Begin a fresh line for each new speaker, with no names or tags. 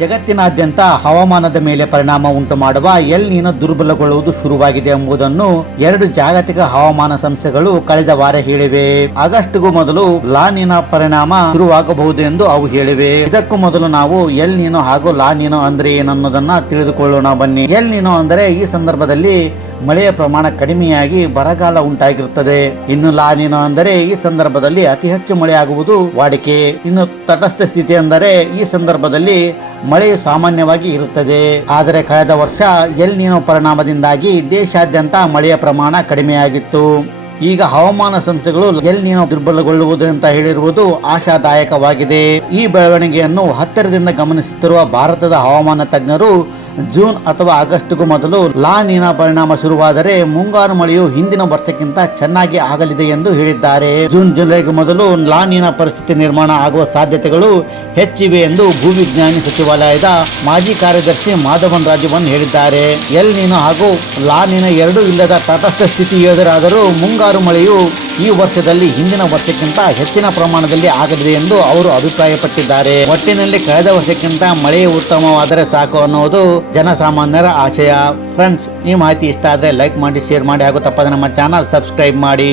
ಜಗತ್ತಿನಾದ್ಯಂತ ಹವಾಮಾನದ ಮೇಲೆ ಪರಿಣಾಮ ಉಂಟು ಮಾಡುವ ಎಲ್ ನೀನು ದುರ್ಬಲಗೊಳ್ಳುವುದು ಶುರುವಾಗಿದೆ ಎಂಬುದನ್ನು ಎರಡು ಜಾಗತಿಕ ಹವಾಮಾನ ಸಂಸ್ಥೆಗಳು ಕಳೆದ ವಾರ ಹೇಳಿವೆ. ಆಗಸ್ಟ್ಗೂ ಮೊದಲು ಲಾನಿನ ಪರಿಣಾಮ ಶುರುವಾಗಬಹುದು ಎಂದು ಅವು ಹೇಳಿವೆ. ಇದಕ್ಕೂ ಮೊದಲು ನಾವು ಎಲ್ ನೀನು ಹಾಗೂ ಲಾ ನೀನು ಅಂದ್ರೆ ಏನನ್ನೋದನ್ನ ತಿಳಿದುಕೊಳ್ಳೋಣ ಬನ್ನಿ. ಎಲ್ ನೀನು ಅಂದರೆ ಈ ಸಂದರ್ಭದಲ್ಲಿ ಮಳೆಯ ಪ್ರಮಾಣ ಕಡಿಮೆಯಾಗಿ ಬರಗಾಲ ಉಂಟಾಗಿರುತ್ತದೆ. ಇನ್ನು ಲಾನಿನೋ ಅಂದರೆ ಈ ಸಂದರ್ಭದಲ್ಲಿ ಅತಿ ಹೆಚ್ಚು ಮಳೆ ಆಗುವುದು ವಾಡಿಕೆ. ಇನ್ನು ತಟಸ್ಥ ಸ್ಥಿತಿ ಅಂದರೆ ಈ ಸಂದರ್ಭದಲ್ಲಿ ಮಳೆಯು ಸಾಮಾನ್ಯವಾಗಿ ಇರುತ್ತದೆ. ಆದರೆ ಕಳೆದ ವರ್ಷ ಎಲ್ ನೀನೋ ಪರಿಣಾಮದಿಂದಾಗಿ ದೇಶಾದ್ಯಂತ ಮಳೆಯ ಪ್ರಮಾಣ ಕಡಿಮೆಯಾಗಿತ್ತು. ಈಗ ಹವಾಮಾನ ಸಂಸ್ಥೆಗಳು ಎಲ್ ನೀನೋ ದುರ್ಬಲಗೊಳ್ಳುವುದು ಅಂತ ಹೇಳಿರುವುದು ಆಶಾದಾಯಕವಾಗಿದೆ. ಈ ಬೆಳವಣಿಗೆಯನ್ನು ಹತ್ತಿರದಿಂದ ಗಮನಿಸುತ್ತಿರುವ ಭಾರತದ ಹವಾಮಾನ ತಜ್ಞರು ಜೂನ್ ಅಥವಾ ಆಗಸ್ಟ್ಗೂ ಮೊದಲು ಲಾ ನೀನಾ ಪರಿಣಾಮ ಶುರುವಾದರೆ ಮುಂಗಾರು ಮಳೆಯು ಹಿಂದಿನ ವರ್ಷಕ್ಕಿಂತ ಚೆನ್ನಾಗಿ ಆಗಲಿದೆ ಎಂದು ಹೇಳಿದ್ದಾರೆ. ಜೂನ್, ಜುಲೈಗೂ ಮೊದಲು ಲಾ ನೀನಾ ಪರಿಸ್ಥಿತಿ ನಿರ್ಮಾಣ ಆಗುವ ಸಾಧ್ಯತೆಗಳು ಹೆಚ್ಚಿವೆ ಎಂದು ಭೂವಿಜ್ಞಾನಿ ಸಚಿವಾಲಯದ ಮಾಜಿ ಕಾರ್ಯದರ್ಶಿ ಮಾಧವನ್ ರಾಜವನ್ ಹೇಳಿದ್ದಾರೆ. ಎಲ್ ನೀನು ಹಾಗೂ ಲಾ ನೀನ ಎರಡೂ ಇಲ್ಲದ ತಟಸ್ಥ ಸ್ಥಿತಿ ಎದುರಾದರೂ ಮುಂಗಾರು ಮಳೆಯು ಈ ವರ್ಷದಲ್ಲಿ ಹಿಂದಿನ ವರ್ಷಕ್ಕಿಂತ ಹೆಚ್ಚಿನ ಪ್ರಮಾಣದಲ್ಲಿ ಆಗಲಿದೆ ಎಂದು ಅವರು ಅಭಿಪ್ರಾಯಪಟ್ಟಿದ್ದಾರೆ. ಒಟ್ಟಿನಲ್ಲಿ ಕಳೆದ ವರ್ಷಕ್ಕಿಂತ ಮಳೆ ಉತ್ತಮವಾದರೆ ಸಾಕು ಅನ್ನುವುದು ಜನಸಾಮಾನ್ಯರ ಆಶಯ. ಫ್ರೆಂಡ್ಸ್ ಈ ಮಾಹಿತಿ ಇಷ್ಟ ಆದರೆ ಲೈಕ್ ಮಾಡಿ ಶೇರ್ ಮಾಡಿ ಹಾಗೂ ತಪ್ಪದೆ ನಮ್ಮ ಚಾನಲ್ ಸಬ್ಸ್ಕ್ರೈಬ್ ಮಾಡಿ.